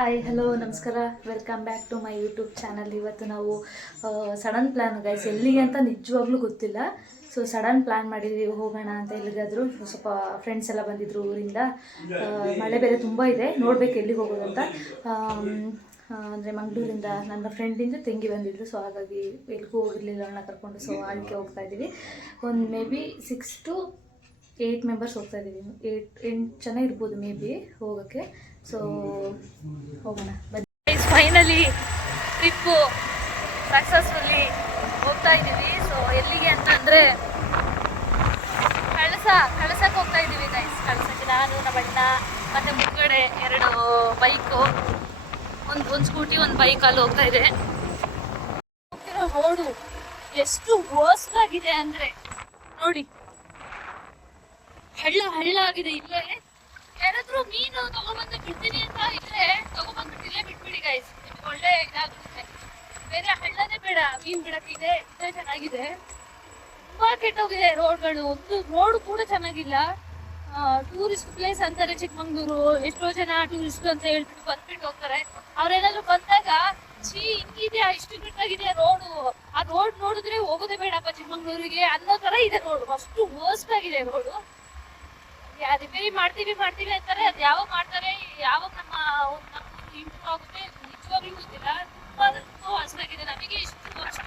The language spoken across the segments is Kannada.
ಹಾಯ್ ಹಲೋ ನಮಸ್ಕಾರ, welcome back to my YouTube channel. ಇವತ್ತು ನಾವು ಸಡನ್ ಪ್ಲ್ಯಾನ್ ಗೈಸ್, ಎಲ್ಲಿಗೆ ಅಂತ ನಿಜವಾಗ್ಲೂ ಗೊತ್ತಿಲ್ಲ. ಸೊ ಸಡನ್ ಪ್ಲ್ಯಾನ್ ಮಾಡಿದ್ವಿ, ಹೋಗೋಣ ಅಂತ ಎಲ್ಲಿಗಾದರೂ. ಸ್ವಲ್ಪ ಫ್ರೆಂಡ್ಸ್ ಎಲ್ಲ ಬಂದಿದ್ರು ಊರಿಂದ. ಮಳೆ ಬೇರೆ ತುಂಬ ಇದೆ, ನೋಡ್ಬೇಕು ಎಲ್ಲಿಗೆ ಹೋಗೋದಂತ. ಅಂದರೆ ಮಂಗಳೂರಿಂದ ನನ್ನ ಫ್ರೆಂಡಿಂದ ತಂಗಿ ಬಂದಿದ್ದು, ಸೊ ಹಾಗಾಗಿ ಎಲ್ಲಿಗೂ ಹೋಗಿರಲಿಲ್ಲ ಅವಳನ್ನ ಕರ್ಕೊಂಡು. ಸೊ ಅದಕ್ಕೆ ಹೋಗ್ತಾ ಇದ್ದೀವಿ. ಒಂದು ಮೇ ಬಿ 6 to 8 ಮೆಂಬರ್ಸ್ ಹೋಗ್ತಾ ಇದ್ದೀವಿ. 8 ಜನ ಇರ್ಬೋದು ಮೇ ಬಿ ಹೋಗೋಕ್ಕೆ. ಸೊ ಹೋಗೋಣ. ಫೈನಲಿ ಟ್ರಿಪ್ಪು ಸಕ್ಸಸ್ಫುಲ್ಲಿ ಹೋಗ್ತಾ ಇದ್ದೀವಿ. ಸೊ ಎಲ್ಲಿಗೆ ಅಂತಂದರೆ ಕಳಸಕ್ಕೆ ಹೋಗ್ತಾ ಇದ್ದೀವಿ ಗೈಸ್. ಕಳಸಕ್ಕೆ ನಾನು, ನಮ್ಮ ಅಣ್ಣ, ಮತ್ತು ಮುಂದ್ಗಡೆ 2 ಬೈಕು, ಒಂದು ಸ್ಕೂಟಿ, ಒಂದು ಬೈಕ್ ಅಲ್ಲಿ ಹೋಗ್ತಾ ಇದೆ. ಹೋಗ್ತಿರೋ ರೋಡು ಎಷ್ಟು ವರ್ಸ್ಟ್ ಆಗಿದೆ ಅಂದರೆ ನೋಡಿ, ಹಳ್ಳ ಆಗಿದೆ. ಇಲ್ಲೇ ಯಾರಾದ್ರೂ ಮೀನು ತಗೊಂಡ್ಬಂದು ಬಿಡ್ತೀನಿ ಅಂತ ಇದ್ರೆ ತಗೊಂಡ್ಬಂದ್ಬಿಟ್ಟು ಇಲ್ಲೇ ಬಿಟ್ಬಿಡಿ ಗೈಸ್, ನಿಮ್ಗೆ ಒಳ್ಳೆ ಇದಾಗುತ್ತೆ. ಬೇರೆ ಹಳ್ಳನೇ ಬೇಡ, ಮೀನ್ ಬಿಡಕ್ಕಿದೆ. ಇದೇ ಚೆನ್ನಾಗಿದೆ. ತುಂಬಾ ಕೆಟ್ಟೋಗಿದೆ ರೋಡ್ಗಳು. ಒಂದು ರೋಡ್ ಕೂಡ ಚೆನ್ನಾಗಿಲ್ಲ. ಟೂರಿಸ್ಟ್ ಪ್ಲೇಸ್ ಅಂತಾರೆ ಚಿಕ್ಕಮಂಗ್ಳೂರು. ಎಷ್ಟೋ ಜನ ಟೂರಿಸ್ಟ್ ಅಂತ ಹೇಳ್ಬಿಟ್ಟು ಬಂದ್ಬಿಟ್ಟು ಹೋಗ್ತಾರೆ. ಅವ್ರೇನಾದ್ರು ಬಂದಾಗ ಹಿಂಗಿದೆ, ಇಷ್ಟು ಕೆಟ್ಟಾಗಿದೆ ರೋಡು, ಆ ರೋಡ್ ನೋಡಿದ್ರೆ ಹೋಗೋದೇ ಬೇಡಪ್ಪ ಚಿಕ್ಕಮಂಗ್ಳೂರಿಗೆ ಅನ್ನೋ ತರ ಇದೆ ರೋಡ್. ಅಷ್ಟು ವರ್ಸ್ಟ್ ಆಗಿದೆ ರೋಡು. ರಿಪೇರಿ ಮಾಡ್ತೀವಿ ಅಂತಾರೆ, ಅದು ಯಾವಾಗ ಮಾಡ್ತಾರೆ, ಯಾವಾಗ ನಮ್ಮ ಇಂಪ್ರೂವ್ ಆಗುತ್ತೆ ನಿಜವಾಗ್ಲೂ ಗೊತ್ತಿಲ್ಲ. ತುಂಬಾ ಹೊಸದಾಗಿದೆ. ನಮಗೆ ಇಷ್ಟು ವರ್ಷ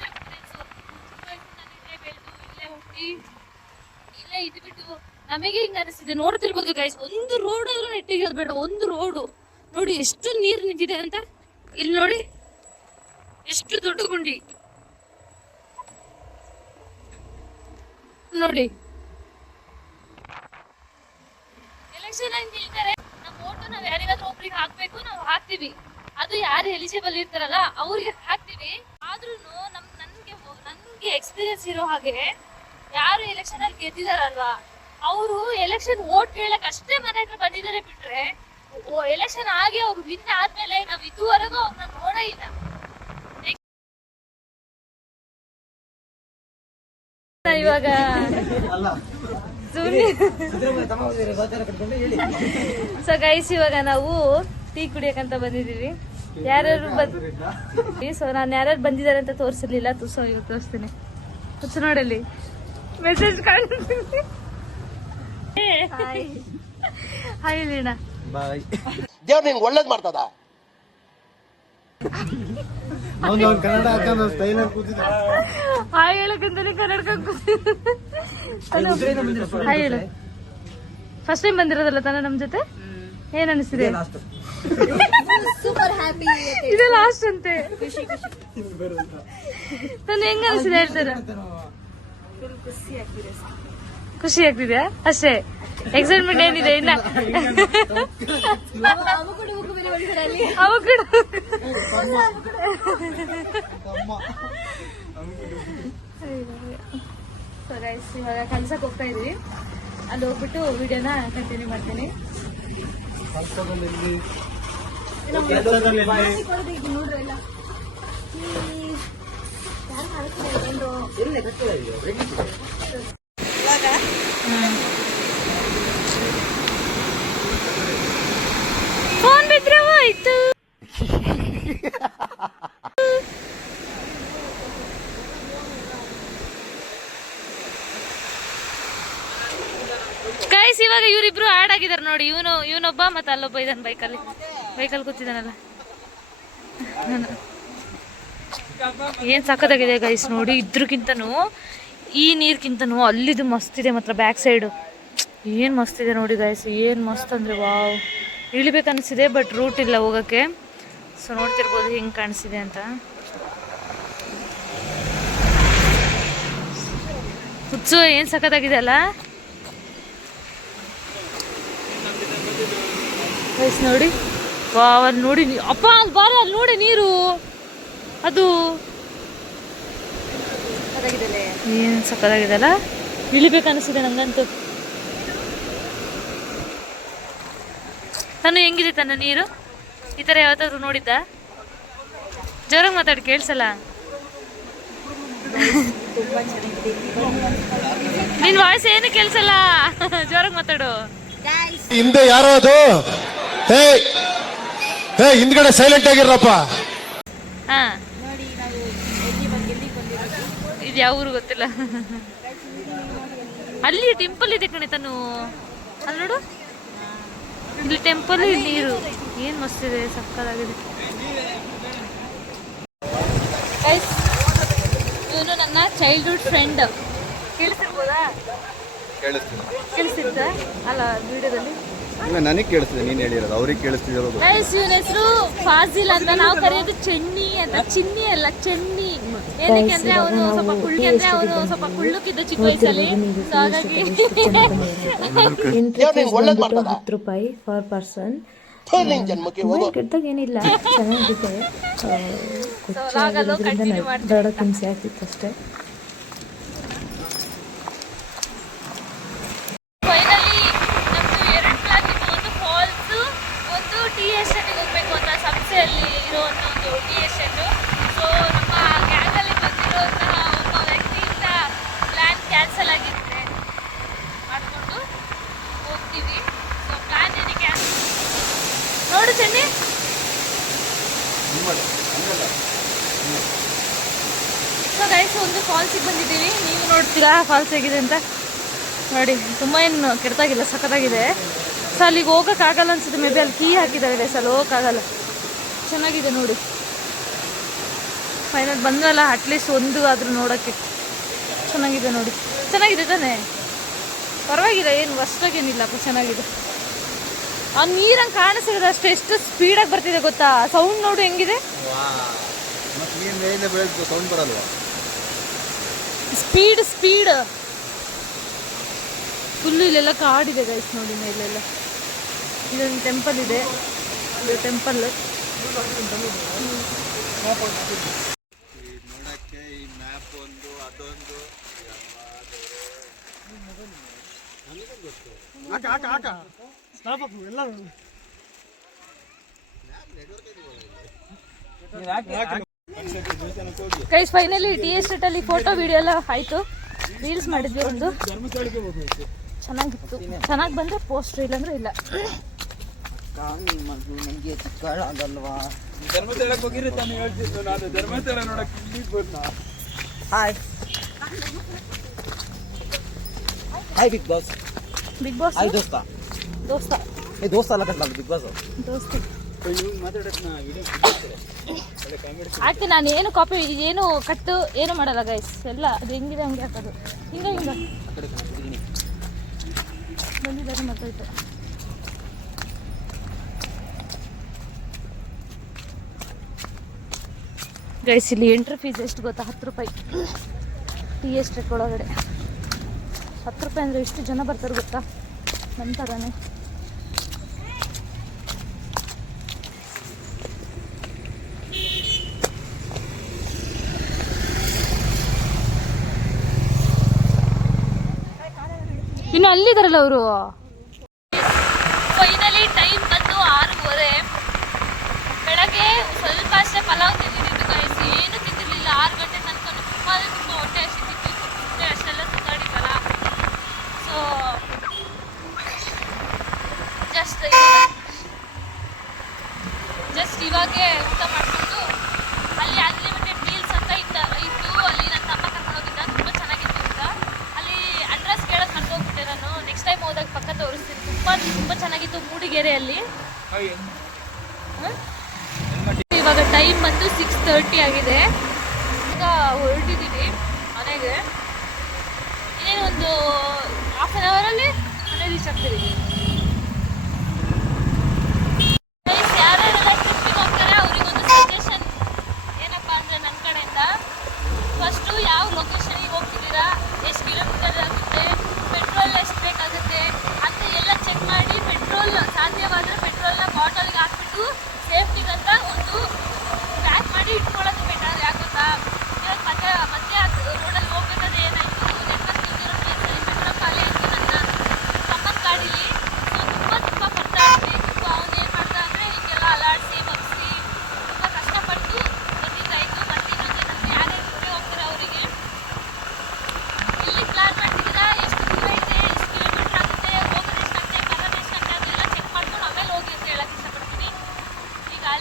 ಬೆಳೆದು ಇಲ್ಲೇ ಹುಟ್ಟಿ ಇಲ್ಲೇ ಇದ್ಬಿಟ್ಟು ನಮಗೆ ಹಿಂಗ ಅನಿಸ್ತಿದೆ. ನೋಡ್ತಿರ್ಬೋದು ಗೈಸ್, ಒಂದು ರೋಡ್ ಆದ್ರೂ ನೆಟ್ಟಿಗೆ ಬೇಡ. ಒಂದು ರೋಡು ನೋಡಿ ಎಷ್ಟು ನೀರು ನಿಂತಿದೆ ಅಂತ. ಇಲ್ಲಿ ನೋಡಿ ಎಷ್ಟು ದೊಡ್ಡ ಗುಂಡಿ ನೋಡಿ. ಎಲೆಕ್ಷನ್ ಅಂತ ಹೇಳ್ತಾರೆ, ನಮ್ಮ ಓಟು ನಾವು ಯಾರಿಗಾದ್ರೂ ಒಬ್ರಿಗೆ ಹಾಕ್ಬೇಕು, ನಾವು ಹಾಕ್ತಿವಿ. ಅದು ಯಾರು ಎಲಿಜಿಬಲ್ ಇರ್ತಾರಲ್ಲ ಅವ್ರಿಗೆ ಹಾಕ್ತಿವಿ. ಆದ್ರೂ ನನ್ಗೆ ಎಕ್ಸ್ಪೀರಿಯನ್ಸ್ ಇರೋ ಹಾಗೆ ಯಾರು ಎಲೆಕ್ಷನ್ ಅಲ್ಲಿ ಗೆದ್ದಿದಾರಲ್ವಾ, ಅವರು ಎಲೆಕ್ಷನ್ ವೋಟ್ ಕೇಳಕ್ ಅಷ್ಟೇ ಮನೆ ಹತ್ರ ಬಂದಿದ್ದಾರೆ ಬಿಟ್ರೆ, ಎಲೆಕ್ಷನ್ ಆಗಿ ಅವ್ರು ವಿನ್ ಆದ್ಮೇಲೆ ನಾವ್ ಇದುವರೆಗೂ ಅವ್ರನ್ನ ನೋಡೇ ಇಲ್ಲ. ಇವಾಗ ಸೊ ಗೈಸ್, ಇವಾಗ ನಾವು ಟೀ ಕುಡಿಯಕಂತ ಬಂದಿದೀವಿ. ಯಾರ್ಯಾರು ಸೊ ನಾನು ಯಾರ್ಯಾರು ಬಂದಿದ್ದಾರೆ ಅಂತ ತೋರಿಸಿರ್ಲಿಲ್ಲ, ತೋರಿಸ್ತೀನಿ. ನೋಡಲ್ಲಿ ಮೆಸೇಜ್ ಕಾಣ್ತೀನಿ. ಹಾಯ್ ಲೀಣ, ದೇವ್ರು ನಿಂಗೆ ಒಳ್ಳೇದ್ ಮಾಡ್ತದ. ಹಾಯ್ ಹೇಳಕ್ಕಂತಾನೆ ಕನ್ನಡ ಹಾಯ್ ಹೇಳು. ಫಸ್ಟ್ ಟೈಮ್ ಬಂದಿರೋದಲ್ಲ ತಾನ ನಮ್ ಜೊತೆ? ಏನ್ ಅನಿಸ್ತಿದೆ? Super happy. ಇದೆ ಲಾಸ್ಟ್ ಅಂತೆ. ನಾನು ಹೆಂಗ ಅನಿಸಿದೆ ಹೇಳ್ತಾರ? ಖುಷಿ ಆಗ್ತಿದ್ಯಾ ಅಷ್ಟೇ? ಎಕ್ಸೈಟ್ಮೆಂಟ್ ಏನಿದೆ ಇನ್ನ? ಸೊ ಗೈಸ್, ಇವಾಗ ಕಲ್ಸಕ್ಕೆ ಹೋಗ್ತಾ ಇದೀವಿ. ಅಲ್ಲಿ ಹೋಗ್ಬಿಟ್ಟು ವಿಡಿಯೋನ ಕಂಟಿನ್ಯೂ ಮಾಡ್ತೀನಿ. ಫೋನ್ ಬಿದ್ರೆ ಹೋಯ್ತು. ಗೈಸ್, ಇವಾಗ ಇವರಿಬ್ರು ಆಡ್ ಆಗಿದಾರೆ ನೋಡಿ. ಇವನೊಬ್ಬ ಮತ್ತೆ ಅಲ್ಲೊಬ್ಬ ಇದ್ದಾನೆ ಬೈಕಲ್ಲಿ ಕೂತಿದ್ದಾನಲ್ಲ. ಏನ್ ಸಖತ್ತಾಗಿದೆ ಗೈಸ್ ನೋಡಿ. ಇದ್ರಕ್ಕಿಂತನೂ ಈ ನೀರ್ಗಿಂತನೂ ಅಲ್ಲಿದು ಮಸ್ತ್ ಇದೆ ಮಾತ್ರ. ಬ್ಯಾಕ್ ಸೈಡು ಏನ್ ಮಸ್ತ್ ಇದೆ ನೋಡಿ ಗೈಸ್. ಏನ್ ಮಸ್ತ್ ಅಂದ್ರೆ ವಾವ್. ಇಳಿಬೇಕು ಅನಿಸಿದೆ, ಬಟ್ ರೂಟ್ ಇಲ್ಲ ಹೋಗಕ್ಕೆ. ಸೊ ನೋಡ್ತಿರ್ಬೋದು ಹಿಂಗ್ ಕಾಣಿಸಿದೆ ಅಂತ. ಹುಚ್ಚು ಏನ್ ಸಖತ್ತಾಗಿದೆ ಅಲ್ಲ ಗೈಸ್ ನೋಡಿ. ವಾವ್, ಅಲ್ಲಿ ನೋಡಿ ಅಪ್ಪ, ಅಲ್ಲಿ ಬಾರ, ಅಲ್ಲಿ ನೋಡಿ ನೀರು. ಅದು ಏನ್ ಸಕ್ಕತ್ತಾಗಿದೆಲ್ಲ. ಇಳಿಬೇಕು ಅನಿಸಿದೆ ನಂಗಂತೂ. ತಾನು ಹೆಂಗಿದೆ ತನ್ನ ನೀರು? ಈ ಥರ ಯಾವತ್ತಾದ್ರೂ ನೋಡಿದ್ದ? ಜೋರಾಗಿ ಮಾತಾಡಿ, ಕೇಳಿಸಲ್ಲ. ನಿನ್ ವಾಯ್ಸ್ ಏನು ಕೇಳಿಸಲ್ಲ, ಜೋರಾಗಿ ಮಾತಾಡು. ಹಿಂದೆ ಯಾರೋ ಅದು ಹಿಂದ್ಗಡೆ ಸೈಲೆಂಟ್ ಆಗಿರಪ್ಪ. ಹಾ ನೋಡಿ ನಾವು ಎಲ್ಲಿಗೆ ಬಂದಿರೋದು. ಇದು ಯಾವ ಊರು ಗೊತ್ತಿಲ್ಲ. ಅಲ್ಲಿ ಟೆಂಪಲ್ ಇದೆ ಕಣೆ ತನು, ಅಲ್ಲಿ ನೋಡು, ಇಲ್ಲಿ ಟೆಂಪಲ್, ಇಲ್ಲಿ ನೀರು, ಏನ್ ಮಸ್ತ್ ಇದೆ, ಸಕ್ಕತ್ತಾಗಿದೆ. ಇವನು ನನ್ನ ಚೈಲ್ಡ್ಹುಡ್ ಫ್ರೆಂಡ್. ಕೇಳಿಸಿರ್ಬೋದಾ? ಕೇಳಿಸಿದ್ದ ಅಲ್ಲ ವಿಡಿಯೋದಲ್ಲಿ? ನನಗೆ ಕೇಳಿಸ್ತಿದೆ, ನೀನು ಹೇಳಿರೋದು ಅವ್ರಿಗೆ ಕೇಳಿಸ್ತಿರೋದು. ಇವನ ಹೆಸರು ಫಾಜಿಲ್ ಅಂತ, ನಾವು ಕರೆಯೋದು ಚೆನ್ನಿ ಅಂತ. ಚಿನ್ನಿ ಅಲ್ಲ, ಚೆನ್ನಿ. ಏನಕ್ಕೆ ಅಂದ್ರೆ ಅವನು ಸ್ವಲ್ಪ ಕುಳ್ಳುಕಿದ್ದ ಚಿಕ್ಕ ವಯಸ್ಸಲ್ಲಿ, ಸೊ ಹಾಗಾಗಿ ₹10 ಪರ್ ಪರ್ಸನ್. ಜನ್ಮಕ್ಕೆ ಹೋಗೋ ಕೆಟ್ಟದಾಗ ಏನಿಲ್ಲ, ಚೆನ್ನಾಗಿದೆ. ದೊಡ್ಡ ಹಿಂಸೆ ಆಗ್ತಿತ್ತು ಅಷ್ಟೇ. ಫೈನಲಿ ನಮ್ದು 2 ಪ್ಲಾನ್ ಇತ್ತು. ಒಂದು ಫಾಲ್ಸ್, ಒಂದು ಟೀ ಎಸ್ಟೇಟ್ಗೆ ಹೋಗ್ಬೇಕು ಅಂತ, ಸಂಸ್ಥೆಯಲ್ಲಿ ಇರೋ ಒಂದು ಟೀ ಎಸ್ಟೇಟ್. ಸೊ ನಮ್ಮ ಗ್ಯಾಂಗಲ್ಲಿ ಬಂದಿರೋಂತಹ ಒಬ್ಬ ವ್ಯಕ್ತಿಯಿಂದ ಪ್ಲಾನ್ ಕ್ಯಾನ್ಸಲ್ ಆಗಿರುತ್ತೆ, ಮಾಡಿಕೊಂಡು ಹೋಗ್ತೀವಿ. ಸೊ ಪ್ಲಾನ್ ಏನಕ್ಕೆ ನೋಡು ಚೆನ್ನಿ. ಸೊ ಗೈಸ್, ಒಂದು ಫಾಲ್ಸಿಗೆ ಬಂದಿದ್ದೀವಿ. ನೀವು ನೋಡ್ತೀರಾ ಫಾಲ್ಸ್ ಹೇಗಿದೆ ಅಂತ. ನೋಡಿ, ತುಂಬ ಏನು ಕೆಡ್ತಾಗಿಲ್ಲ, ಸಖತ್ತಾಗಿದೆ. ಸೊ ಅಲ್ಲಿಗೆ ಹೋಗೋಕ್ಕಾಗಲ್ಲ ಅನ್ಸುತ್ತೆ, ಮೇ ಬಿ ಅಲ್ಲಿ ಕೀ ಹಾಕಿದ್ದಾರೆ ಗೈಸ್, ಅಲ್ಲಿ ಹೋಗೋಕ್ಕಾಗಲ್ಲ. ಚೆನ್ನಾಗಿದೆ ನೋಡಿ. ಫೈನಲ್ ಬಂದ್ವಲ್ಲ, ಅಟ್ಲೀಸ್ಟ್ ಒಂದು ಆದರೂ ನೋಡೋಕ್ಕೆ ಚೆನ್ನಾಗಿದೆ ನೋಡಿ. ಚೆನ್ನಾಗಿದೆ ತಾನೇ? ಪರವಾಗಿಲ್ಲ, ಏನು ಅಷ್ಟಾಗೇನಿಲ್ಲಪ್ಪ, ಚೆನ್ನಾಗಿದೆ. ಆ ನೀರಂಗೆ ಕಾಣಿಸಿದ್ರೆ ಅಷ್ಟು ಎಷ್ಟು ಸ್ಪೀಡಾಗಿ ಬರ್ತಿದೆ ಗೊತ್ತಾ? ಸೌಂಡ್ ನೋಡು ಹೆಂಗಿದೆ, ಸೌಂಡ್ ಬರಲ್ವಾ? Speed full. ಇಲ್ಲೆಲ್ಲ ಕಾಡಿದೆ ಗೈಸ್ ನೋಡಿ, ಮೇಲೆಲ್ಲ. ಇದೊಂದು ಟೆಂಪಲ್ ಇದೆ, ಇದು ಟೆಂಪಲ್. ನೋಡಕ್ಕೆ ಈ ಮ್ಯಾಪ್ ಒಂದು ಅದೊಂದು ಗೈಸ್ ಫೈನಲಿ ಟಿ ಎಸ್ಟೇಟ್ ಅಲ್ಲಿ ಫೋಟೋ ವಿಡಿಯೋ ಎಲ್ಲ ಆಯ್ತು. ರೀಲ್ಸ್ ಮಾಡಿದ್ವಿ ಒಂದು, ಚೆನ್ನಾಗಿತ್ತು. ಚೆನ್ನಾಗಿ ಬಂದ್ರೆ ಪೋಸ್ಟ್, ಇಲ್ಲಾಂದ್ರೆ ಇಲ್ಲ. ಧರ್ಮಸ್ಥಳಕ್ಕೆ ಹೋಗಿರಿ ತಾನು ಹೇಳ್ತಿದ್ದು, ನಾನು ಧರ್ಮಸ್ಥಳ ನೋಡಕ್ಕೆ ಇಲ್ಲಿಗೆ ಬಂದ. Hi big boss. Big boss hi ದೋಸ್ತ. ದೋಸ್ತ ದೋಸ್ತ ಅಲ್ಲ ಕಟ್ಲ ಬಿಗ್ ಬಾಸ್. ದೋಸ್ತಿ ಮಾತಾಡಕ್ಕೆ ನಾ ವಿಡಿಯೋ ಹಾಕಿ. ನಾನು ಏನು ಕಾಪಿ, ಏನು ಕಟ್ಟು, ಏನು ಮಾಡಲ್ಲ ಗೈಸ್. ಎಲ್ಲ ಅದು ಹೆಂಗಿದೆ ಹಂಗೆ ಹಾಕೋದು. ಹಿಂಗೆ ಬಂದಿದ್ದಾರೆ ಮತ್ತೋಯ್ತು. ಗೈಸ್ ಇಲ್ಲಿ ಎಂಟ್ರಿ ಫೀಸ್ ಎಷ್ಟು ಗೊತ್ತಾ? ₹10. ಟಿ ಎಸ್ಟೇಟ್ ಒಳಗಡೆ ₹10 ಅಂದರೆ ಎಷ್ಟು ಜನ ಬರ್ತಾರೆ ಗೊತ್ತಾ? ನಮ್ಮ ಥರನೇ. ಇನ್ನು ಅಲ್ಲಿದ್ದಾರಲ್ಲ ಅವರು. ಫೈನಲಿ ಟೈಮ್ ಬಂದು 6:30. ಬೆಳಗ್ಗೆ ಸ್ವಲ್ಪ ಅಷ್ಟೇ ಪಲಾವ್ ತಿಂದಿದ್ದು ಗೈಸ್, ಏನು ತಿಂದಿರಲಿಲ್ಲ. 6 ಗಂಟೆ ತನಕ ತುಂಬ ಹೊಟ್ಟೆ ಹಸಿತಿತ್ತು. ಹೊಟ್ಟೆ ಅಷ್ಟೆಲ್ಲ ಸುತ್ತಾಡಿದ್ವಲ್ಲ. ಸೊ ಜಸ್ಟ್ ಇವಾಗೆ ಊಟ ಮಾಡಿಕೊಂಡು, ಅಲ್ಲಿ ಅನ್ಲಿಮಿಟೆಡ್ ಮೀಲ್ಸ್ ಅಂತ ಇತ್ತು. ಅಲ್ಲಿ ನನ್ನ ತಮ್ಮ ಕರ್ಕೊಂಡು ಹೋಗಿದ್ದ, ತುಂಬ ಚೆನ್ನಾಗಿತ್ತು ಊಟ. ಅಲ್ಲಿ ಅಡ್ರೆಸ್ ಕೇಳೋದು ಮರ್ತೋಗ್ಬಿಟ್ಟೆ ನಾನು. ನೆಕ್ಸ್ಟ್ ಟೈಮ್ ಹೋದಾಗ ಪಕ್ಕ ತೋರಿಸ್ತೀನಿ. ತುಂಬ ಚೆನ್ನಾಗಿತ್ತು ಮೂಡಿಗೆರೆಯಲ್ಲಿ. ಇವಾಗ ಟೈಮ್ ಬಂದು 6:30 ಆಗಿದೆ. ಈಗ ಹೊರಟಿದ್ದೀವಿ ಮನೆಗೆ. ಇನ್ನೇನು ಒಂದು ½ an hour ಅಲ್ಲಿ ಮನೆ ರೀಚ್ ಆಗ್ತೀವಿ. ಯಾರ್ಯಾರೆಲ್ಲ ಟ್ರಿಪ್ಪಿಗೆ ಹೋಗ್ತಾರೆ ಅವರಿಗೊಂದು ಸಜೆಷನ್ ಏನಪ್ಪ ಅಂದರೆ ನನ್ನ ಕಡೆಯಿಂದ, ಫಸ್ಟು ಯಾವ ಲೊಕೇಶನಿಗೆ ಹೋಗ್ತಿದ್ದೀರಾ, ಎಷ್ಟು ಕಿಲೋಮೀಟರ್ ಆಗುತ್ತೆ, ಪೆಟ್ರೋಲ್ ಎಷ್ಟು ಬೇಕಾಗುತ್ತೆ ಅಂತ ಎಲ್ಲ ಚೆಕ್ ಮಾಡಿ, ಪೆಟ್ರೋಲ್ ಸಾಧ್ಯವಾದರೆ ಪೆಟ್ರೋಲ್ನ ಬಾಟಲ್ಗೆ ಹಾಕ್ಬಿಟ್ಟು ಸೇಫ್ಟಿಗಂತ ಒಂದು ಪ್ಯಾಕ್ ಮಾಡಿ ಇಟ್ಕೊಳ್ಳೋದು ಬೆಟರ್. ಯಾಕಂತ ಇವಾಗ ಮಧ್ಯ ರೋಡಲ್ಲಿ ಹೋಗ್ಬೇಕಾದ್ರೆ ಏನಾಯಿತು, ನೆಟ್ವರ್ಕ್ ಇರೋ ಪ್ಲೇಸಲ್ಲಿ ಪೆಟ್ರೋಲ್ ಖಾಲಿ ಆಯಿತು ನನ್ನ ತಮ್ಮನ ಗಾಡೀಲಿ.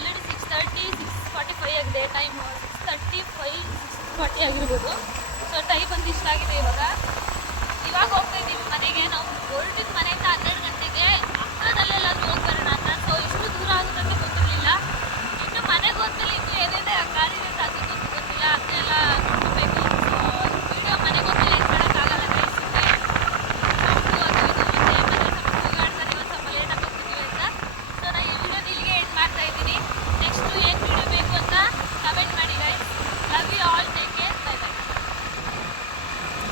ಆಲ್ರೆಡಿ 6:30 6:45 ಆಗಿದೆ ಟೈಮ್. 6:35 6:40 ಆಗಿರ್ಬೋದು. ಸೊ ಟೈಮ್ ಬಂದು ಇಷ್ಟ ಆಗಿದೆ ಇವಾಗ ಹೋಗ್ತಾ